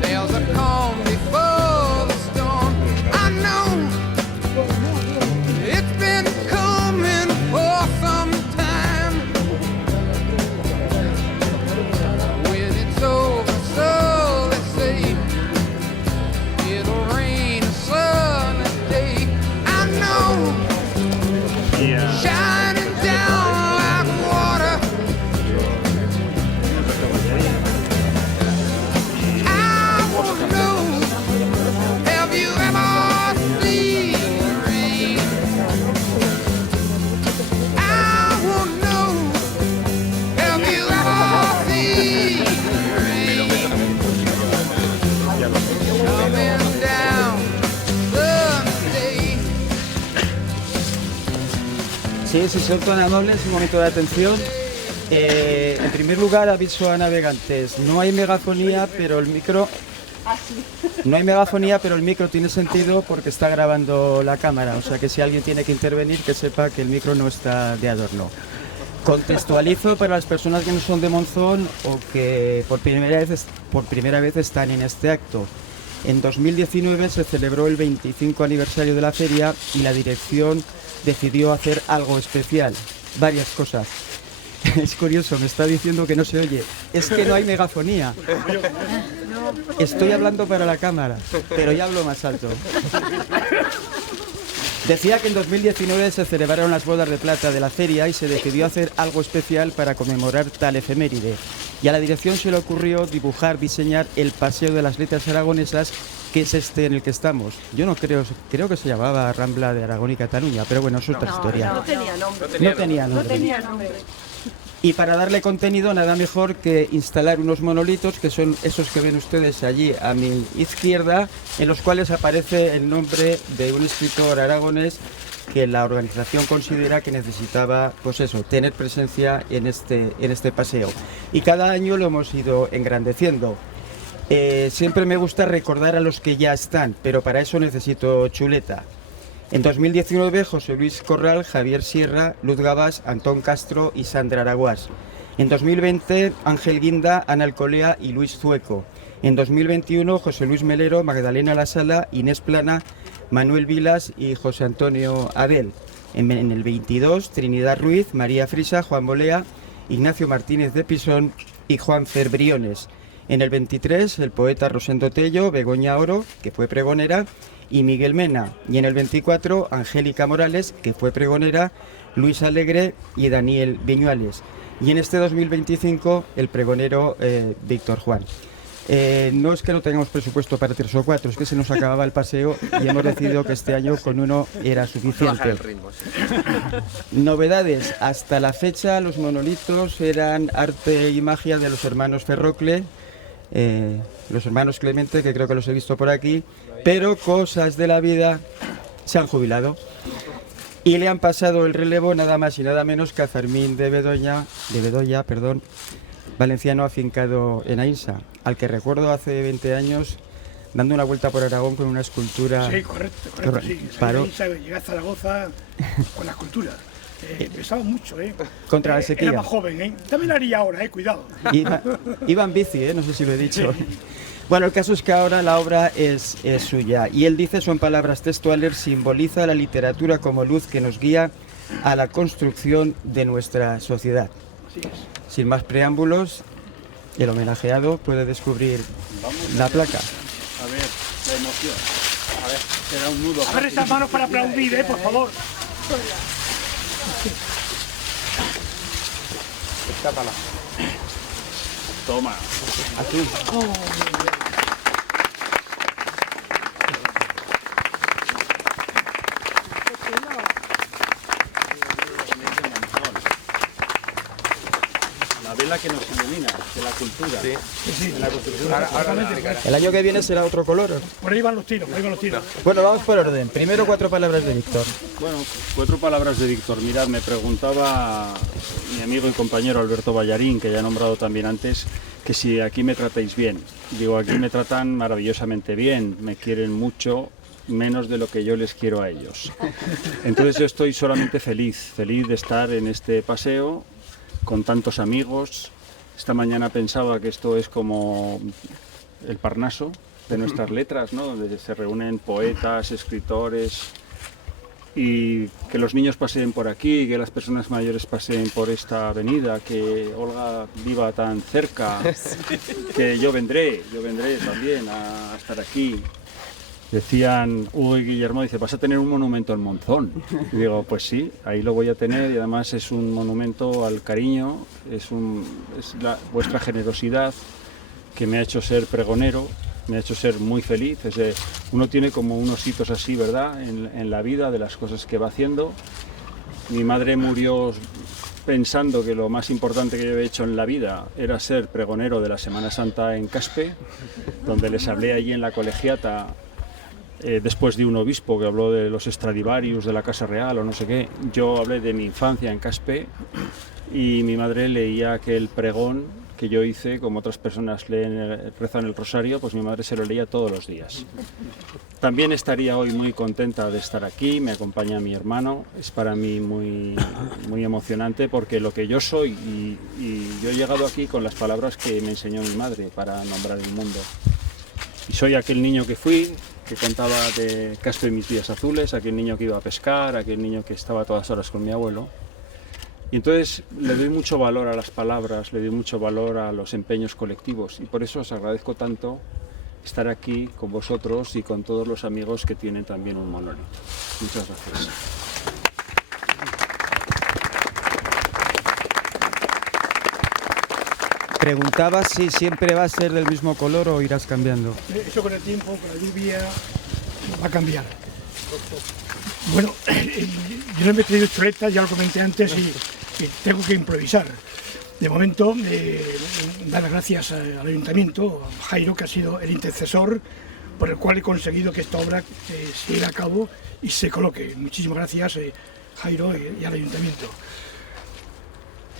There's a calm before the storm. I know it's been coming for some time. When it's over, so they say, it'll rain a sunny day. I know, shining down like water. I want to know, have you ever seen rain? I want to know, have you ever seen rain? Coming down Sunday. Sí, si son tan amables, un momento de atención. En primer lugar, aviso a navegantes. No hay megafonía, pero el micro... No hay megafonía, pero el micro tiene sentido porque está grabando la cámara. O sea que si alguien tiene que intervenir, que sepa que el micro no está de adorno. Contextualizo para las personas que no son de Monzón o que por primera vez están en este acto. En 2019 se celebró el 25 aniversario de la feria y la dirección decidió hacer algo especial, varias cosas. Es curioso, me está diciendo que no se oye. Es que no hay megafonía. Estoy hablando para la cámara, pero ya hablo más alto. Decía que en 2019 se celebraron las bodas de plata de la feria y se decidió hacer algo especial para conmemorar tal efeméride. Y a la dirección se le ocurrió diseñar el Paseo de las Letras Aragonesas, que es este en el que estamos. Yo no creo que se llamaba Rambla de Aragón y Cataluña, pero bueno, es otra historia. No tenía nombre. No tenía nombre. Y para darle contenido, nada mejor que instalar unos monolitos, que son esos que ven ustedes allí a mi izquierda, en los cuales aparece el nombre de un escritor aragonés que la organización considera que necesitaba, pues eso, tener presencia en este paseo. Y cada año lo hemos ido engrandeciendo. Siempre me gusta recordar a los que ya están, pero para eso necesito chuleta. En 2019, José Luis Corral, Javier Sierra, Luz Gabás, Antón Castro y Sandra Araguás. En 2020, Ángel Guinda, Ana Alcolea y Luis Zueco. En 2021, José Luis Melero, Magdalena La Sala, Inés Plana, Manuel Vilas y José Antonio Abel. En el 22, Trinidad Ruiz, María Frisa, Juan Bolea, Ignacio Martínez de Pisón y Juan Cerbriones. En el 23, el poeta Rosendo Tello, Begoña Oro, que fue pregonera, y Miguel Mena. Y en el 24, Angélica Morales, que fue pregonera, Luis Alegre y Daniel Viñuales. Y en este 2025, el pregonero Víctor Juan. No es que no tengamos presupuesto para 3 o 4, es que se nos acababa el paseo y hemos decidido que este año con uno era suficiente. Novedades. Hasta la fecha los monolitos eran arte y magia de los hermanos Ferrocle, los hermanos Clemente, que creo que los he visto por aquí, pero cosas de la vida, se han jubilado y le han pasado el relevo nada más y nada menos que a Fermín de Bedoya, valenciano afincado en Aínsa, al que recuerdo hace 20 años dando una vuelta por Aragón con una escultura. Sí, correcto, sí. Llegué a Zaragoza con la escultura. Pesaba mucho, Contra la sequía. Era más joven, También lo haría ahora, cuidado. Iba en bici, no sé si lo he dicho. Sí. Bueno, el caso es que ahora la obra es suya. Y él dice, son palabras textuales, simboliza la literatura como luz que nos guía a la construcción de nuestra sociedad. Así es. Sin más preámbulos, el homenajeado puede descubrir la placa. A ver, la emoción. A ver, será un nudo. A ver estas manos para aplaudir, por favor. Escápala. Toma. Aquí. La vela que nos ilumina, de la cultura. Sí. De la construcción. El año que viene será otro color. Por ahí van los tiros, Bueno, vamos por orden. Primero 4 palabras de Víctor. Bueno, 4 palabras de Víctor. Mirad, me preguntaba mi amigo y compañero Alberto Ballarín, que ya he nombrado también antes, que si aquí me tratáis bien. Digo, aquí me tratan maravillosamente bien, me quieren mucho, menos de lo que yo les quiero a ellos. Entonces yo estoy solamente feliz de estar en este paseo con tantos amigos. Esta mañana pensaba que esto es como el Parnaso de nuestras letras, ¿no? Donde se reúnen poetas, escritores, y que los niños paseen por aquí, que las personas mayores paseen por esta avenida, que Olga viva tan cerca, que yo vendré también a estar aquí. Decían, Hugo y Guillermo, dice, vas a tener un monumento en Monzón. Y digo, pues sí, ahí lo voy a tener, y además es un monumento al cariño, vuestra generosidad que me ha hecho ser pregonero, me ha hecho ser muy feliz. Uno tiene como unos hitos así, ¿verdad?, en la vida, de las cosas que va haciendo. Mi madre murió pensando que lo más importante que yo había hecho en la vida era ser pregonero de la Semana Santa en Caspe, donde les hablé allí en la colegiata, después de un obispo que habló de los Stradivarius de la Casa Real o no sé qué. Yo hablé de mi infancia en Caspe, y mi madre leía aquel pregón que yo hice, como otras personas rezan el rosario, pues mi madre se lo leía todos los días. También estaría hoy muy contenta de estar aquí, me acompaña mi hermano, es para mí muy, muy emocionante, porque lo que yo soy, y yo he llegado aquí con las palabras que me enseñó mi madre para nombrar el mundo. Y soy aquel niño que fui, que contaba de Caspe y mis días azules, aquel niño que iba a pescar, aquel niño que estaba todas horas con mi abuelo. Y entonces le doy mucho valor a las palabras, le doy mucho valor a los empeños colectivos, y por eso os agradezco tanto estar aquí con vosotros y con todos los amigos que tienen también un monolito. Muchas gracias. Preguntaba si siempre va a ser del mismo color o irás cambiando. Eso con el tiempo, con la lluvia, va a cambiar. Bueno, yo no me he traído chuletas, ya lo comenté antes, y tengo que improvisar. De momento, dar las gracias al Ayuntamiento, a Jairo, que ha sido el intercesor por el cual he conseguido que esta obra se lleve a cabo y se coloque. Muchísimas gracias, Jairo, y al Ayuntamiento.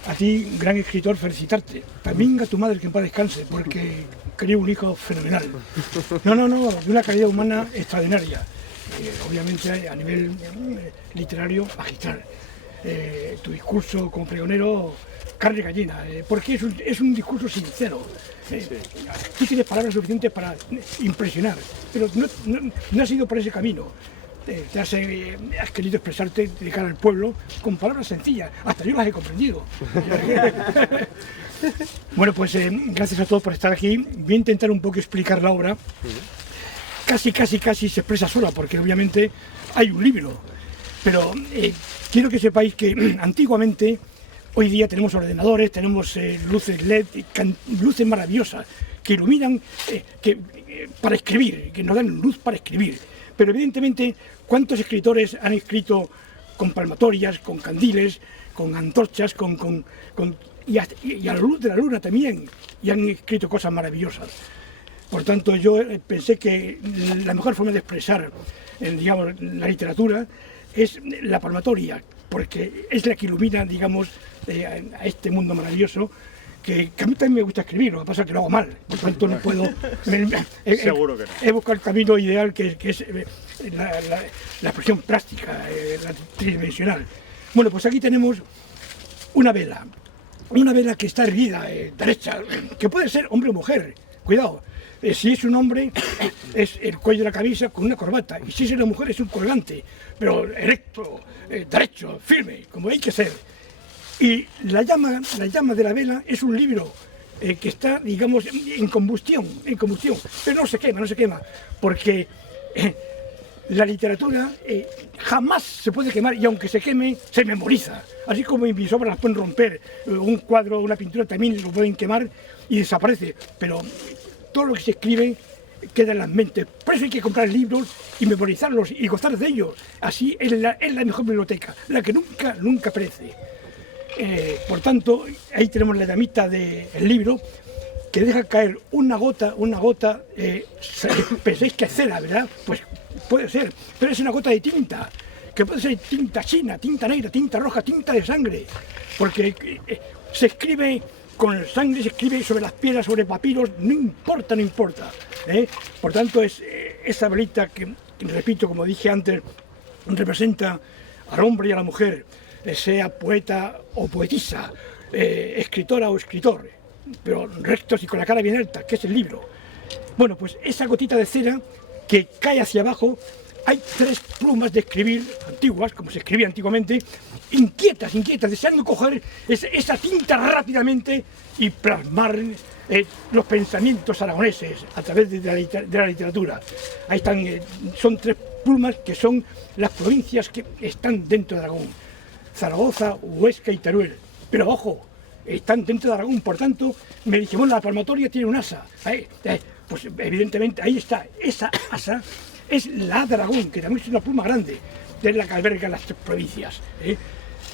A ti, gran escritor, felicitarte. También a tu madre, que en paz descanse, porque crió un hijo fenomenal. No, de una calidad humana extraordinaria. Obviamente a nivel literario magistral. Tu discurso como pregonero, carne y gallina, porque es un discurso sincero. Tú tienes palabras suficientes para impresionar, pero no has ido por ese camino. Has querido expresarte de cara al pueblo con palabras sencillas, hasta yo las he comprendido. Bueno, pues gracias a todos por estar aquí. Voy a intentar un poco explicar la obra. Casi se expresa sola, porque obviamente hay un libro, pero quiero que sepáis que antiguamente, hoy día tenemos ordenadores, tenemos luces LED, luces maravillosas que iluminan para escribir, que nos dan luz para escribir. Pero evidentemente, ¿cuántos escritores han escrito con palmatorias, con candiles, con antorchas, y a la luz de la luna también, y han escrito cosas maravillosas? Por tanto, yo pensé que la mejor forma de expresar, digamos, la literatura es la palmatoria, porque es la que ilumina, digamos, a este mundo maravilloso, que a mí también me gusta escribir, lo que pasa es que lo hago mal, por tanto no puedo... Seguro que no. He buscado el camino ideal, que es la expresión plástica, la tridimensional. Bueno, pues aquí tenemos una vela que está erguida, derecha, que puede ser hombre o mujer, cuidado. Si es un hombre, es el cuello de la camisa con una corbata, y si es una mujer es un colgante, pero erecto, derecho, firme, como hay que ser. Y la llama de la vela es un libro que está, digamos, en combustión, pero no se quema, porque la literatura jamás se puede quemar, y aunque se queme, se memoriza. Así como en mis obras las pueden romper, un cuadro, una pintura también lo pueden quemar y desaparece, pero todo lo que se escribe queda en las mentes. Por eso hay que comprar libros y memorizarlos y gozar de ellos. Así es la mejor biblioteca, la que nunca perece. Por tanto, ahí tenemos la llamita del libro, que deja caer una gota, pensáis que es cera, ¿verdad? Pues puede ser, pero es una gota de tinta, que puede ser tinta china, tinta negra, tinta roja, tinta de sangre, porque se escribe con sangre, se escribe sobre las piedras, sobre papiros, no importa. Por tanto, es esa velita que, repito, como dije antes, representa al hombre y a la mujer, sea poeta o poetisa, escritora o escritor, pero rectos y con la cara bien alta, que es el libro. Bueno, pues esa gotita de cera que cae hacia abajo, hay 3 plumas de escribir antiguas, como se escribía antiguamente, inquietas, deseando coger esa tinta rápidamente y plasmar los pensamientos aragoneses a través de la literatura. Ahí están, son 3 plumas que son las provincias que están dentro de Aragón: Zaragoza, Huesca y Teruel. Pero ojo, están dentro de Aragón, por tanto, me dije, bueno, la palmatoria tiene un asa. Pues evidentemente ahí está, esa asa es la de Aragón, que también es una pluma grande, de la que alberga las 3 provincias.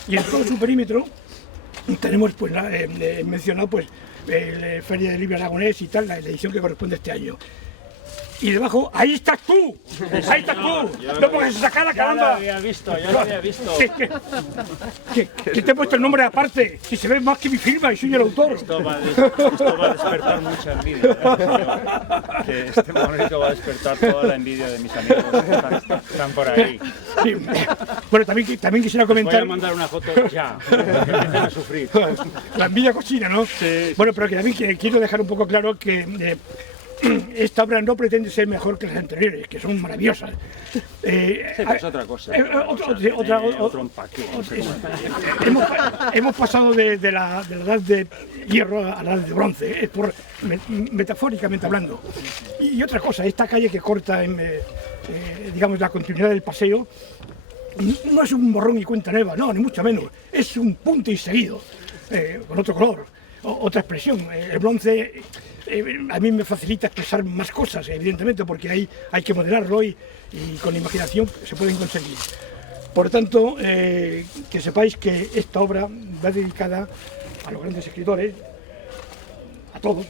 Y en todo su perímetro tenemos, pues, mencionado, pues, la Feria del Libro Aragonés y tal, la edición que corresponde a este año. Y debajo, ahí estás tú, ahí estás tú, no pongas esa cara, caramba. Ya lo había visto. Que te he puesto el nombre aparte, si se ve más que mi firma y soy el autor. Esto va a despertar mucha envidia. Que este monolito va a despertar toda la envidia de mis amigos que están por ahí. Sí. Bueno, también quisiera comentar... Voy a mandar una foto ya, que empiecen a sufrir. La envidia cochina, ¿no? Sí. Bueno, pero que también quiero dejar un poco claro que esta obra no pretende ser mejor que las anteriores, que son maravillosas. Es otra cosa. Otro empaque. Hemos pasado de la edad de hierro a la edad de bronce, metafóricamente hablando. Y otra cosa, esta calle que corta, digamos, la continuidad del paseo, no es un borrón y cuenta nueva, no, ni mucho menos. Es un punto y seguido, con otro color, otra expresión. El bronce a mí me facilita expresar más cosas, evidentemente, porque ahí hay que modelarlo y con imaginación se pueden conseguir. Por tanto, que sepáis que esta obra va dedicada a los grandes escritores, a todos,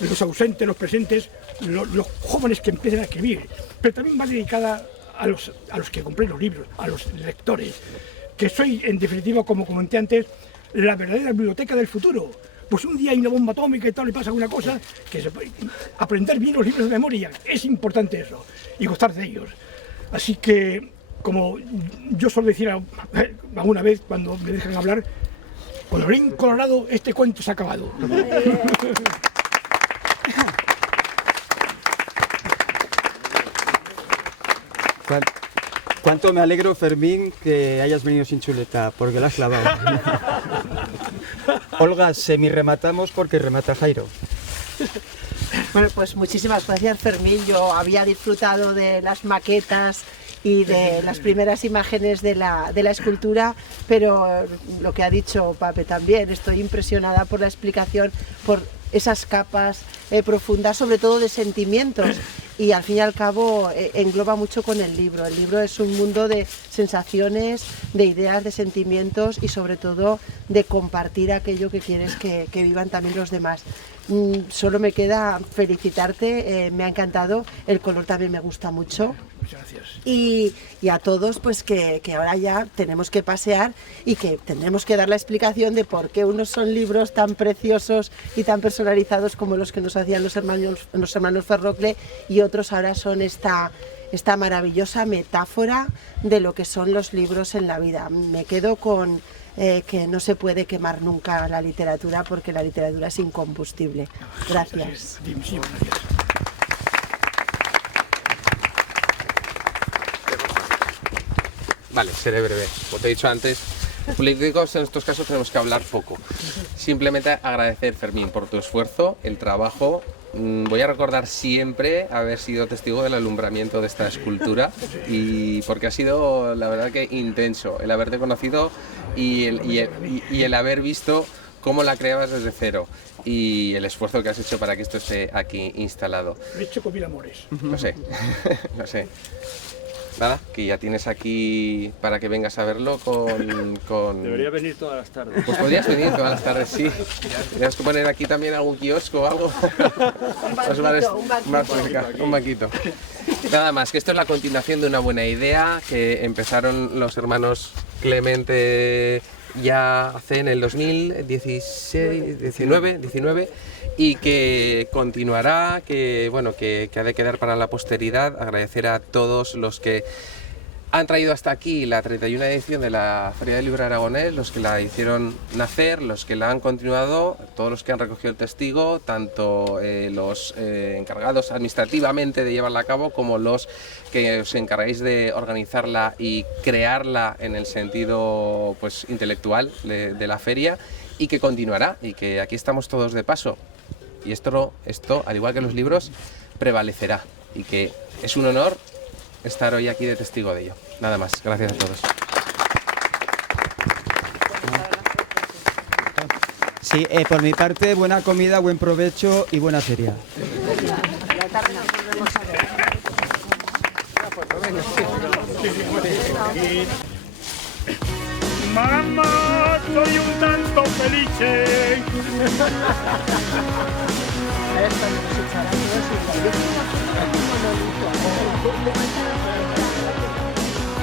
los ausentes, los presentes, los jóvenes que empiezan a escribir, pero también va dedicada a los que compren los libros, a los lectores, que soy, en definitiva, como comenté antes, la verdadera biblioteca del futuro. Pues un día hay una bomba atómica y tal, le pasa alguna cosa, que aprender bien los libros de memoria, es importante eso, y gustar de ellos. Así que, como yo suelo decir alguna vez cuando me dejan hablar, colorín colorado, este cuento se ha acabado. Cuánto me alegro, Fermín, que hayas venido sin chuleta, porque la has clavado. Olga, semi-rematamos porque remata Jairo. Bueno, pues muchísimas gracias, Fermín. Yo había disfrutado de las maquetas y de las primeras imágenes de la escultura, pero lo que ha dicho Pape también, estoy impresionada por la explicación, por esas capas profundas, sobre todo de sentimientos, y al fin y al cabo engloba mucho con el libro. El libro es un mundo de sensaciones, de ideas, de sentimientos y sobre todo de compartir aquello que quieres que vivan también los demás. Solo me queda felicitarte, me ha encantado, el color también me gusta mucho. Muchas gracias. Y a todos, pues que ahora ya tenemos que pasear y que tendremos que dar la explicación de por qué unos son libros tan preciosos y tan personalizados como los que nos hacían los hermanos Ferrocle, y otros ahora son esta maravillosa metáfora de lo que son los libros en la vida. Me quedo con que no se puede quemar nunca la literatura, porque la literatura es incombustible. Gracias. Vale, seré breve. Como te he dicho antes, políticos en estos casos tenemos que hablar poco. Simplemente agradecer, Fermín, por tu esfuerzo, el trabajo. Voy a recordar siempre haber sido testigo del alumbramiento de esta escultura, y porque ha sido, la verdad, que intenso el haberte conocido y el haber visto cómo la creabas desde cero y el esfuerzo que has hecho para que esto esté aquí instalado. Lo he hecho con 1000 amores. Lo sé, lo sé. Nada, que ya tienes aquí para que vengas a verlo con... Debería venir todas las tardes. Pues podrías venir todas las tardes, sí. Tendrías que poner aquí también algún kiosco o algo. Un banquito. Nada más, que esto es la continuación de una buena idea que empezaron los hermanos Clemente ya hace en el 2019 y que continuará, que bueno, que ha de quedar para la posteridad. Agradecer a todos los que Han traído hasta aquí la 31 edición de la Feria del Libro Aragonés, los que la hicieron nacer, los que la han continuado, todos los que han recogido el testigo, tanto los encargados administrativamente de llevarla a cabo como los que os encargáis de organizarla y crearla en el sentido pues, intelectual de la feria, y que continuará, y que aquí estamos todos de paso. Y esto, al igual que los libros, prevalecerá, y que es un honor estar hoy aquí de testigo de ello. Nada más, gracias a todos. Sí, por mi parte, buena comida, buen provecho y buena feria. Mamá, soy un tanto felice.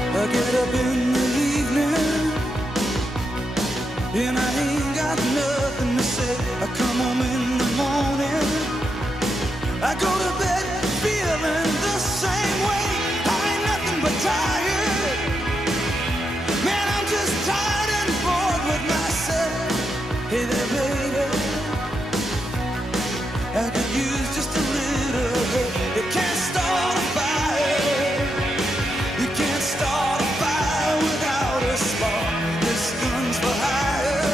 I get up in the evening and I ain't got nothing to say. I come home in the morning, I go to bed feeling the same way. I ain't nothing but tired, man, I'm just tired and bored with myself. Hey there baby, I could use just a little help. You can't start a fire, you can't start a fire without a spark. This gun's for hire,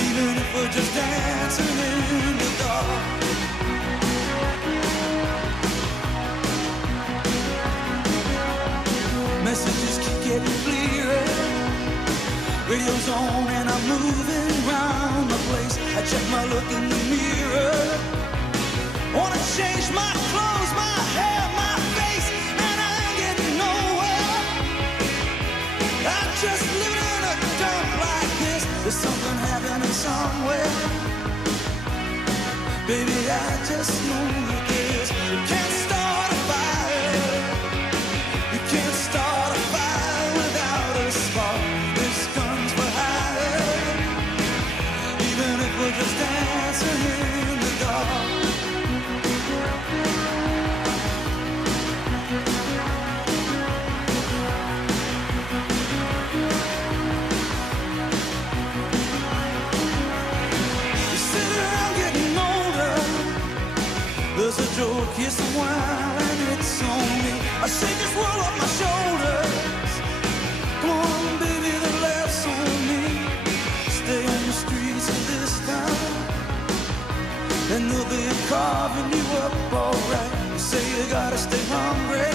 even if we're just dancing in the dark. Messages keep getting clearer, radio's on and I'm moving round the place. I check my look in the mirror, wanna change my clothes, my hair, my face, and I ain't getting nowhere. I'm just living in a dump like this. There's something happening somewhere. Baby, I just know it is. You can't start a fire, you can't start a fire without a spark. This gun's for hire, even if we're just dancing in the dark. You sit around getting older, there's a joke, here's some wine, and it's on me. I shake this world off my shoulders. Come on, baby, the laughs on me. Stay on the streets of this town, and they'll be carving you up alright. You say you gotta stay hungry.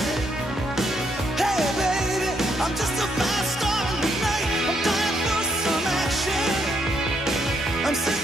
Hey, baby, I'm just a fast star tonight. I'm dying for some action. I'm sick